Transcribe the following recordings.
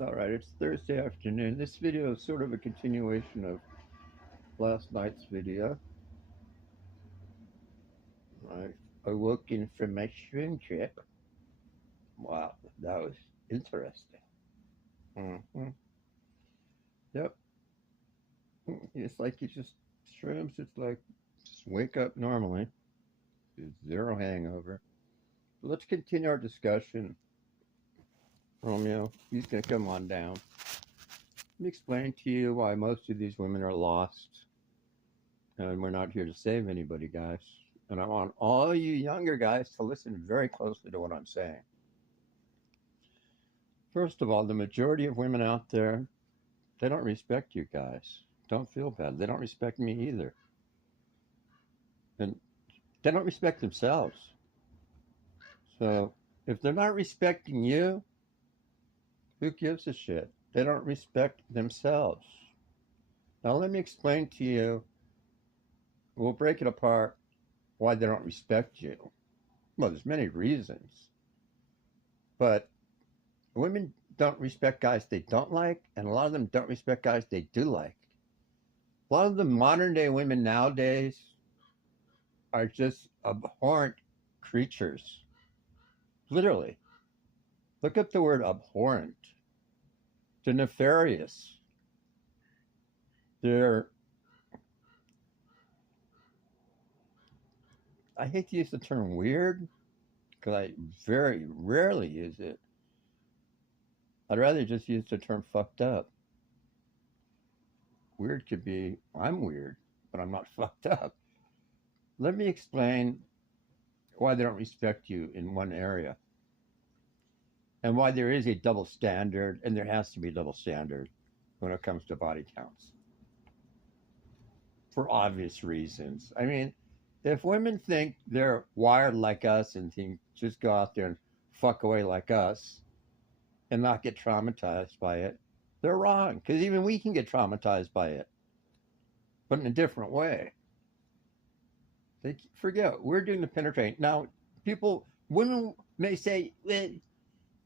Alright, it's Thursday afternoon. This video is sort of a continuation of last night's video. I awoken from my swim trip. Wow, that was interesting. hmm Yep. It's like you just shrooms, it's like just wake up normally. Zero hangover. Let's continue our discussion. Romeo, he's gonna come on down. Let me explain to you why most of these women are lost. And we're not here to save anybody, guys. And I want all you younger guys to listen very closely to what I'm saying. First of all, the majority of women out there, they don't respect you guys. Don't feel bad. They don't respect me either. And they don't respect themselves. So if they're not respecting you, who gives a shit? They don't respect themselves. Now let me explain to you, we'll break it apart, why they don't respect you. Well, there's many reasons. But women don't respect guys they don't like, and a lot of them don't respect guys they do like. A lot of the modern day women nowadays are just abhorrent creatures. Literally. Look up the word abhorrent. They're nefarious. I hate to use the term weird, because I very rarely use it. I'd rather just use the term fucked up. Weird could be, I'm weird, but I'm not fucked up. Let me explain why they don't respect you in one area, and why there is a double standard, and there has to be a double standard when it comes to body counts. For obvious reasons. I mean, if women think they're wired like us and think just go out there and fuck away like us and not get traumatized by it, they're wrong. Because even we can get traumatized by it, but in a different way. They forget we're doing the penetrating. Now, women may say, well,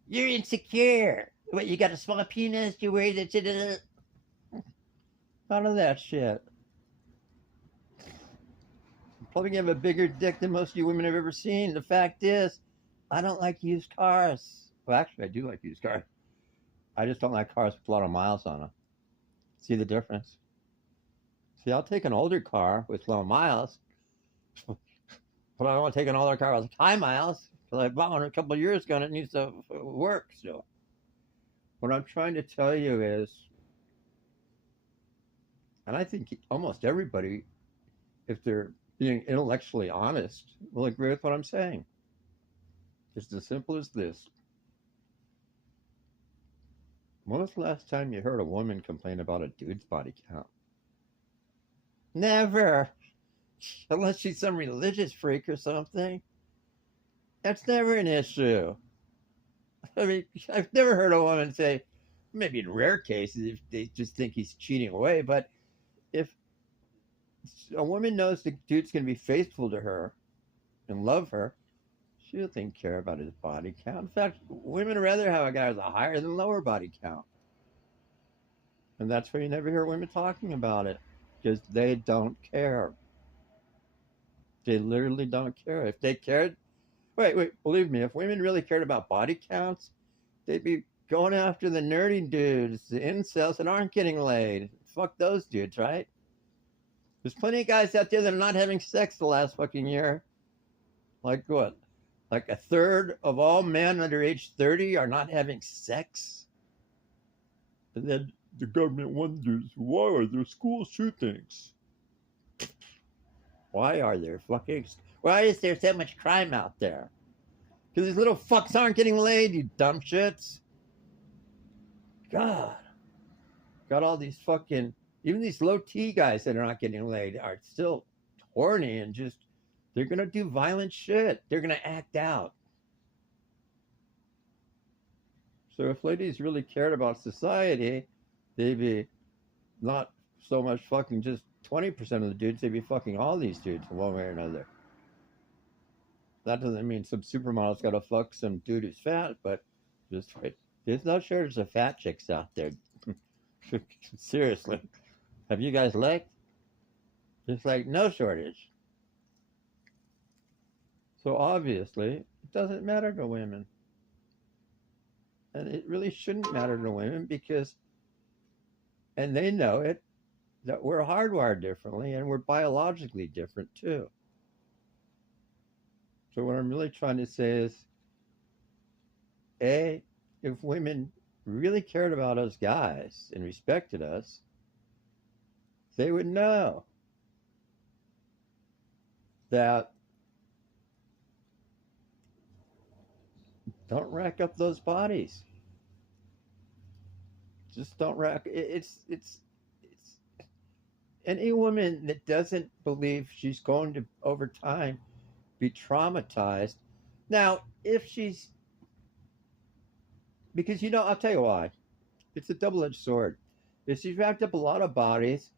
you're insecure. What, you got a small penis? You wear that? None of that shit. Probably have a bigger dick than most of you women have ever seen. The fact is, I don't like used cars. Well, actually, I do like used cars. I just don't like cars with a lot of miles on them. See the difference? See, I'll take an older car with low miles, but I don't want to take an older car with high miles because I bought one a couple of years ago and it needs to work still. What I'm trying to tell you is, and I think almost everybody, if they're being intellectually honest, will agree with what I'm saying. It's as simple as this. When was the last time you heard a woman complain about a dude's body count? Never. Unless she's some religious freak or something. That's never an issue. I mean, I've never heard a woman say, maybe in rare cases, if they just think he's cheating away, but if a woman knows the dude's going to be faithful to her and love her, she doesn't care about his body count. In fact, women rather have a guy with a higher than lower body count. And that's why you never hear women talking about it, because they don't care. They literally don't care. If they cared, wait, believe me, if women really cared about body counts, they'd be going after the nerdy dudes, the incels that aren't getting laid. Fuck those dudes, right? There's plenty of guys out there that are not having sex the last fucking year. Like what? Like a third of all men under age 30 are not having sex? And then the government wonders, why are there school shootings? Why is there so much crime out there? Because these little fucks aren't getting laid, you dumb shits. God. Got all these fucking, even these low T guys that are not getting laid are still horny and just, they're going to do violent shit. They're going to act out. So if ladies really cared about society, they'd be not so much fucking just 20% of the dudes, they'd be fucking all these dudes in one way or another. That doesn't mean some supermodel's got to fuck some dude who's fat, but just wait. There's no shortage of fat chicks out there. Seriously. Have you guys licked? There's like no shortage. So obviously, it doesn't matter to women. And it really shouldn't matter to women because, and they know it, that we're hardwired differently and we're biologically different too. So what I'm really trying to say is, A, if women really cared about us guys and respected us, they would know that don't rack up those bodies. Just don't rack. It's any woman that doesn't believe she's going to over time be traumatized. Now, if she's because I'll tell you why. It's a double-edged sword. If she's racked up a lot of bodies,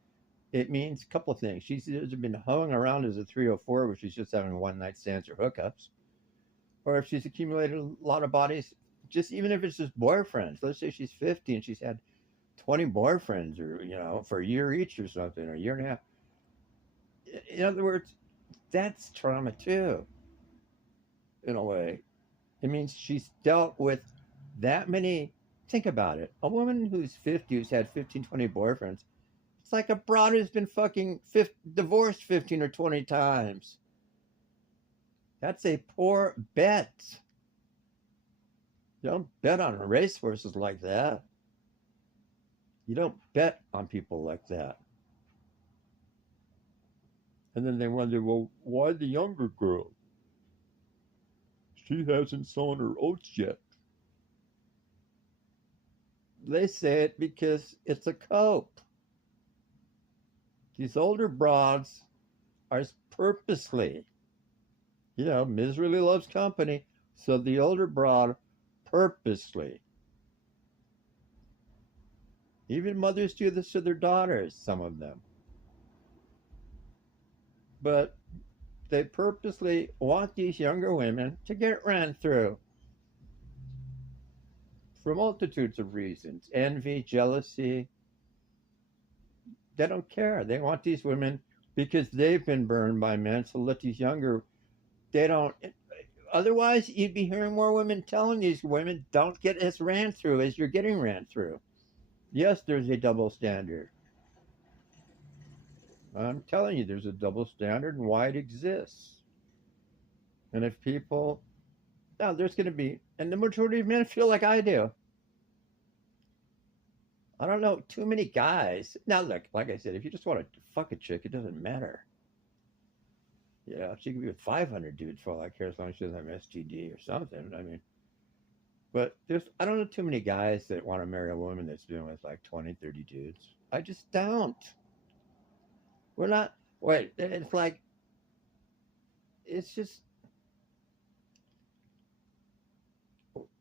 it means a couple of things. She's either been hoeing around as a 304, where she's just having one night stands or hookups, or if she's accumulated a lot of bodies, just even if it's just boyfriends. Let's say she's 50 and she's had 20 boyfriends, or for a year each or something, or a year and a half. In other words, that's trauma too, in a way. It means she's dealt with that many. Think about it. A woman who's 50 who's had 15, 20 boyfriends, it's like a broad who's been fucking divorced 15 or 20 times. That's a poor bet. You don't bet on racehorses like that. You don't bet on people like that. And then they wonder, well, why the younger girl? She hasn't sown her oats yet. They say it because it's a cope. These older broads are purposely, misery loves company. So the older broad purposely, even mothers do this to their daughters, some of them. But they purposely want these younger women to get ran through for multitudes of reasons: envy, jealousy. They don't care. They want these women because they've been burned by men. So let these younger, they don't. Otherwise, you'd be hearing more women telling these women, don't get as ran through as you're getting ran through. Yes, there's a double standard. I'm telling you, there's a double standard and why it exists. And if people, now there's going to be, and the majority of men feel like I do. I don't know too many guys. Now, look, like I said, if you just want to fuck a chick, it doesn't matter. She could be with 500 dudes for all I care, as long as she doesn't have STD or something. I mean, but I don't know too many guys that want to marry a woman that's been with like 20, 30 dudes. I just don't. We're not, wait, it's like, it's just,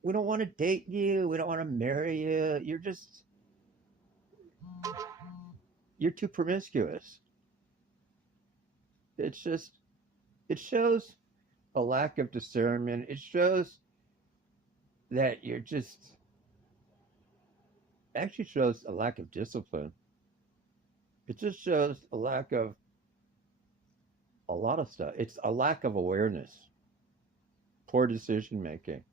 we don't want to date you. We don't want to marry you. You're too promiscuous. It's just, it shows a lack of discernment. It shows that you're just, actually shows a lack of discipline. It just shows a lack of a lot of stuff. It's a lack of awareness, poor decision making.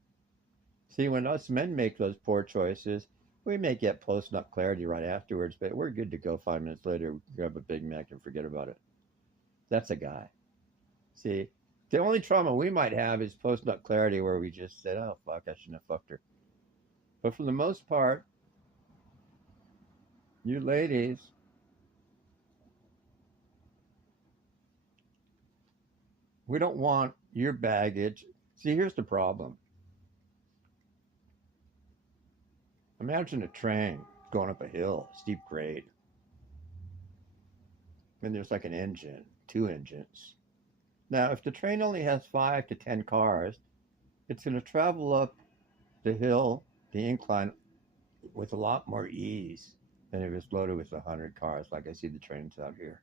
See, when us men make those poor choices, we may get post nut clarity right afterwards, but we're good to go 5 minutes later, grab a Big Mac and forget about it. That's a guy. See, the only trauma we might have is post nut clarity where we just said, oh, fuck, I shouldn't have fucked her. But for the most part, you ladies, we don't want your baggage. See, here's the problem. Imagine a train going up a hill, steep grade, and there's like an engine, two engines. Now, if the train only has 5 to 10 cars, it's going to travel up the hill, the incline, with a lot more ease than if it's loaded with 100 cars, like I see the trains out here.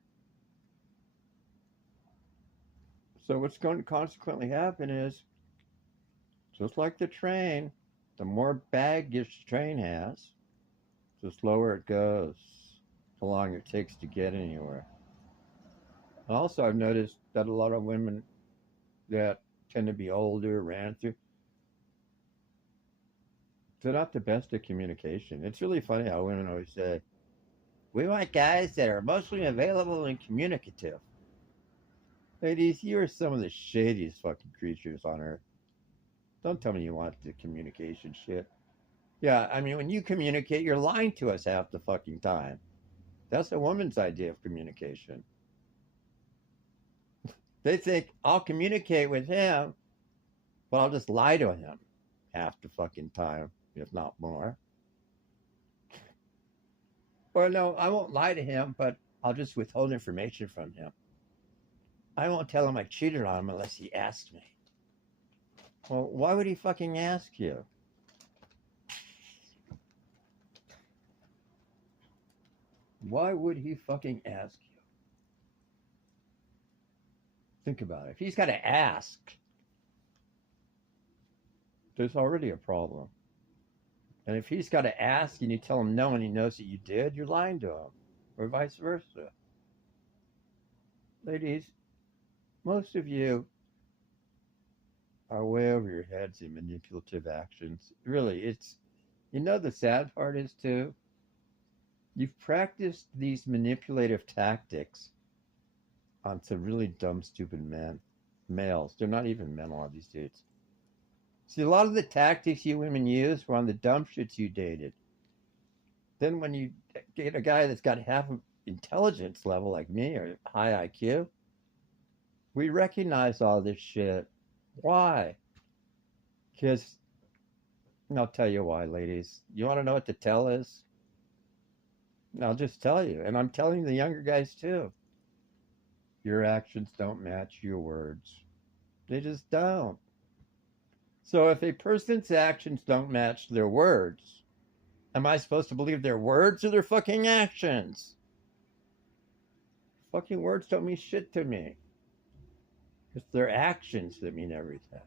So what's going to consequently happen is, just like the train, The more baggage the train has, the slower it goes, the longer it takes to get anywhere. Also, I've noticed that a lot of women that tend to be older, ran through, they're not the best at communication. It's really funny how women always say, we want guys that are emotionally available and communicative. Ladies, you are some of the shadiest fucking creatures on earth. Don't tell me you want the communication shit. Yeah, I mean, when you communicate, you're lying to us half the fucking time. That's a woman's idea of communication. They think, I'll communicate with him, but I'll just lie to him half the fucking time, if not more. Or no, I won't lie to him, but I'll just withhold information from him. I won't tell him I cheated on him unless he asks me. Well, why would he fucking ask you? Why would he fucking ask you? Think about it. If he's got to ask, there's already a problem. And if he's got to ask and you tell him no and he knows that you did, you're lying to him, or vice versa. Ladies, most of you are way over your heads in manipulative actions. Really, it's, you know, the sad part is too, you've practiced these manipulative tactics on some really dumb, stupid males. They're not even men, a lot of these dudes. See, a lot of the tactics you women use were on the dumb shits you dated. Then when you get a guy that's got half an intelligence level like me or high IQ, we recognize all this shit. Why? Because, and I'll tell you why, ladies. You want to know what the tell is? I'll just tell you. And I'm telling the younger guys too. Your actions don't match your words. They just don't. So if a person's actions don't match their words, am I supposed to believe their words or their fucking actions? Fucking words don't mean shit to me. It's their actions that mean everything.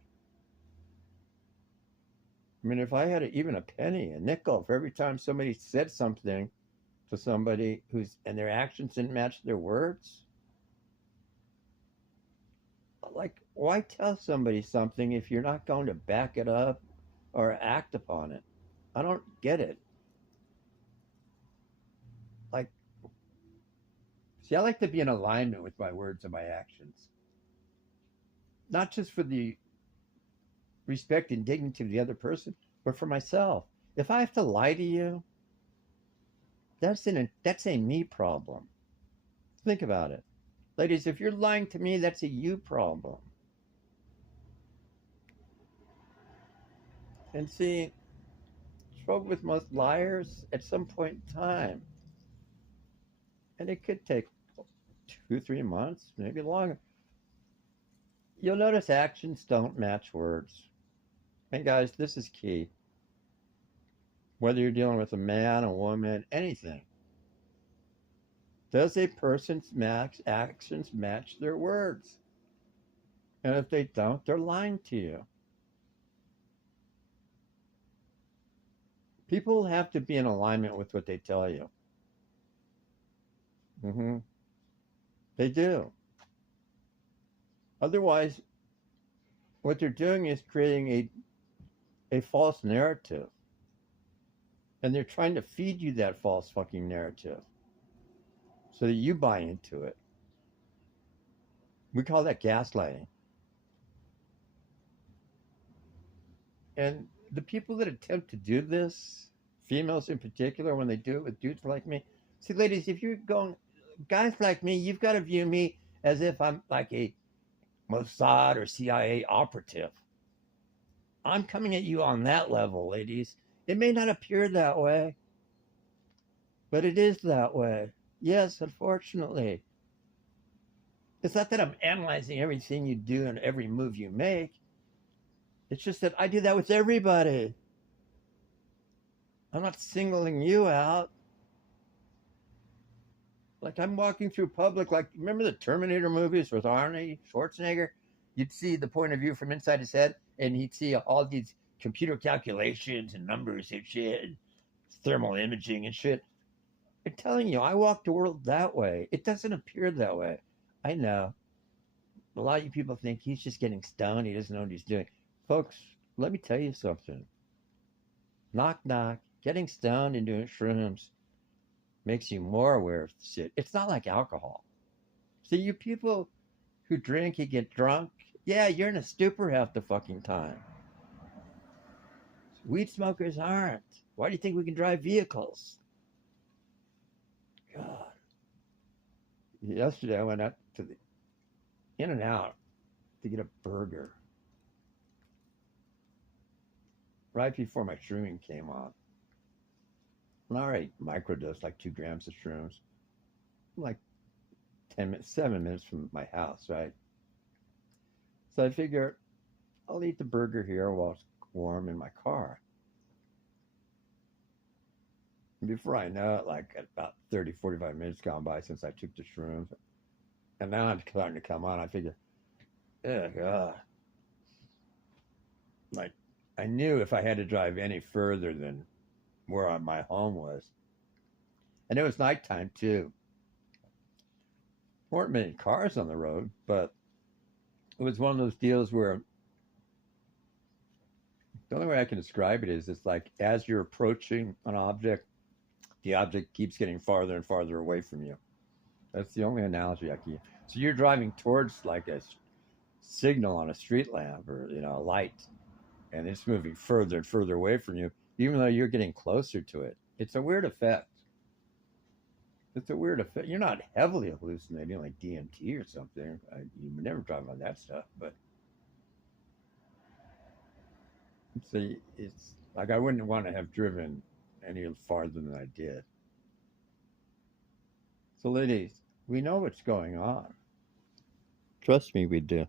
I mean, if I had even a penny, a nickel for every time somebody said something to somebody and their actions didn't match their words, like, why tell somebody something if you're not going to back it up or act upon it? I don't get it. Like, see, I like to be in alignment with my words and my actions. Not just for the respect and dignity of the other person, but for myself. If I have to lie to you, that's a me problem. Think about it. Ladies, if you're lying to me, that's a you problem. And see, the trouble with most liars, at some point in time, and it could take 2-3 months, maybe longer, you'll notice actions don't match words. And guys, this is key. Whether you're dealing with a man, a woman, anything. Does a person's actions match their words? And if they don't, they're lying to you. People have to be in alignment with what they tell you. They do. Otherwise, what they're doing is creating a false narrative. And they're trying to feed you that false fucking narrative so that you buy into it. We call that gaslighting. And the people that attempt to do this, females in particular, when they do it with dudes like me, see, ladies, if you're going, guys like me, you've got to view me as if I'm like a Mossad or CIA operative. I'm coming at you on that level, ladies. It may not appear that way, but it is that way. Yes, unfortunately. It's not that I'm analyzing everything you do and every move you make. It's just that I do that with everybody. I'm not singling you out. Like, I'm walking through public, like, remember the Terminator movies with Arnie Schwarzenegger? You'd see the point of view from inside his head, and he'd see all these computer calculations and numbers and shit, and thermal imaging and shit. I'm telling you, I walk the world that way. It doesn't appear that way. I know. A lot of you people think he's just getting stoned. He doesn't know what he's doing. Folks, let me tell you something. Knock, knock. Getting stoned and doing shrooms makes you more aware of shit. It's not like alcohol. See, you people who drink, you get drunk. Yeah, you're in a stupor half the fucking time. Weed smokers aren't. Why do you think we can drive vehicles? God. Yesterday I went out to the In-N-Out to get a burger right before my shrooming came on. And I already microdosed like 2 grams of shrooms. I'm like 10 minutes, 7 minutes from my house, right? So I figure I'll eat the burger here while it's warm in my car. And before I know it, like about 30, 45 minutes gone by since I took the shrooms. And now I'm starting to come on. I figure, oh, God. Like, I knew if I had to drive any further than where my home was. And it was nighttime, too. There weren't many cars on the road, but it was one of those deals where the only way I can describe it is it's like as you're approaching an object, the object keeps getting farther and farther away from you. That's the only analogy I can use. So you're driving towards like a signal on a street lamp or, a light, and it's moving further and further away from you, even though you're getting closer to it. It's a weird effect. It's a weird effect. You're not heavily hallucinating like DMT or something. You would never drive on that stuff, but see, it's like I wouldn't want to have driven any farther than I did. So, ladies, we know what's going on. Trust me, we do.